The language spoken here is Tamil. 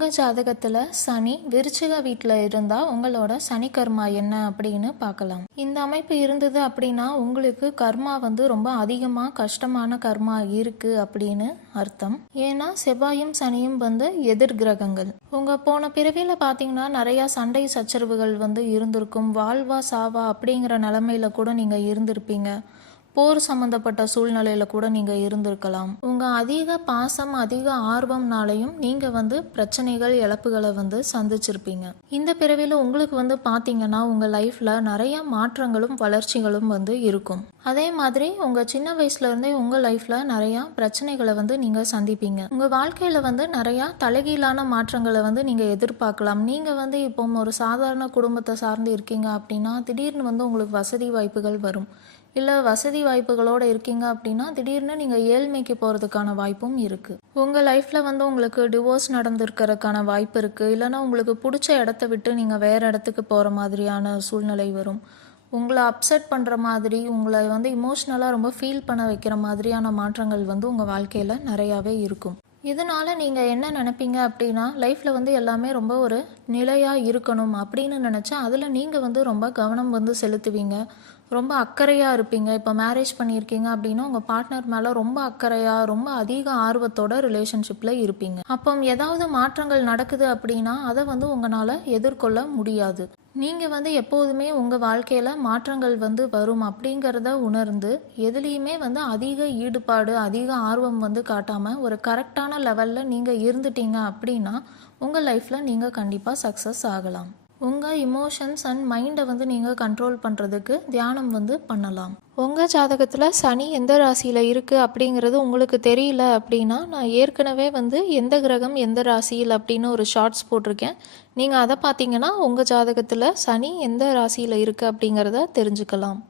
உங்கள் ஜாதகத்தில் சனி விருச்சிக வீட்டில் இருந்தால் உங்களோட சனி கர்மா என்ன அப்படின்னு பார்க்கலாம். இந்த அமைப்பு இருந்தது அப்படின்னா உங்களுக்கு கர்மா ரொம்ப அதிகமாக கஷ்டமான கர்மா இருக்குது அப்படின்னு அர்த்தம். ஏன்னா செவ்வாயும் சனியும் எதிர் கிரகங்கள். உங்கள் போன பிறவியில் பார்த்தீங்கன்னா நிறையா சண்டை சச்சரவுகள் இருந்திருக்கும். வாழ்வா சாவா அப்படிங்கிற நிலமையில கூட நீங்கள் இருந்திருப்பீங்க. போர் சம்மந்தப்பட்ட சூழ்நிலையில் கூட நீங்கள் இருந்திருக்கலாம். உங்கள் அதிக பாசம் அதிக ஆர்வம்னாலையும் நீங்கள் பிரச்சனைகள் இழப்புகளை சந்திச்சிருப்பீங்க. இந்த பிறவியில் உங்களுக்கு பார்த்தீங்கன்னா உங்கள் லைஃப்பில் நிறைய மாற்றங்களும் வளர்ச்சிகளும் இருக்கும். அதே மாதிரி உங்கள் சின்ன வயசுலேருந்தே உங்கள் லைஃப்பில் நிறையா பிரச்சனைகளை நீங்கள் சந்திப்பீங்க. உங்கள் வாழ்க்கையில் நிறையா தலைகீழான மாற்றங்களை நீங்கள் எதிர்பார்க்கலாம். நீங்கள் இப்போ ஒரு சாதாரண குடும்பத்தை சார்ந்து இருக்கீங்க அப்படின்னா திடீர்னு உங்களுக்கு வசதி வாய்ப்புகள் வரும். இல்லை வசதி வாய்ப்புகளோடு இருக்கீங்க அப்படின்னா திடீர்னு நீங்கள் ஏழ்மைக்கு போகிறதுக்கான வாய்ப்பும் இருக்குது. உங்கள் லைஃப்பில் உங்களுக்கு டிவோர்ஸ் நடந்திருக்கிறதுக்கான வாய்ப்பு இருக்குது. இல்லைனா உங்களுக்கு பிடிச்ச இடத்த விட்டு நீங்கள் வேறு இடத்துக்கு போகிற மாதிரியான சூழ்நிலை வரும். உங்களை அப்செட் பண்ணுற மாதிரி உங்களை இமோஷ்னலாக ரொம்ப ஃபீல் பண்ண வைக்கிற மாதிரியான மாற்றங்கள் உங்கள் வாழ்க்கையில் நிறையாவே இருக்கும். இதனால் நீங்கள் என்ன நினைப்பீங்க அப்படின்னா லைஃப்பில் எல்லாமே ரொம்ப ஒரு நிலையாக இருக்கணும் அப்படின்னு நினச்சா அதில் நீங்கள் ரொம்ப கவனம் செலுத்துவீங்க. ரொம்ப அக்கறையாக இருப்பீங்க. இப்போ மேரேஜ் பண்ணியிருக்கீங்க அப்படின்னா உங்கள் பார்ட்னர் மேலே ரொம்ப அக்கறையாக ரொம்ப அதிக ஆர்வத்தோட ரிலேஷன்ஷிப்பில் இருப்பீங்க. அப்போ ஏதாவது மாற்றங்கள் நடக்குது அப்படின்னா அதை உங்களால் எதிர்கொள்ள முடியாது. நீங்கள் எப்போதுமே உங்கள் வாழ்க்கையில் மாற்றங்கள் வரும் அப்படிங்கிறத உணர்ந்து எதுலேயுமே அதிக ஈடுபாடு அதிக ஆர்வம் காட்டாமல் ஒரு கரெக்டான லெவலில் நீங்கள் இருந்துட்டீங்க அப்படின்னா உங்கள் லைஃப்பில் நீங்கள் கண்டிப்பாக சக்ஸஸ் ஆகலாம். உங்கள் இமோஷன்ஸ் அண்ட் மைண்டை நீங்கள் கண்ட்ரோல் பண்ணுறதுக்கு தியானம் பண்ணலாம். உங்கள் ஜாதகத்தில் சனி எந்த ராசியில் இருக்குது அப்படிங்கிறது உங்களுக்கு தெரியல அப்படின்னா நான் ஏற்கனவே எந்த கிரகம் எந்த ராசியில் அப்படின்னு ஒரு ஷார்ட்ஸ் போட்டிருக்கேன். நீங்கள் அதை பார்த்தீங்கன்னா உங்கள் ஜாதகத்தில் சனி எந்த ராசியில் இருக்குது அப்படிங்கிறத தெரிஞ்சுக்கலாம்.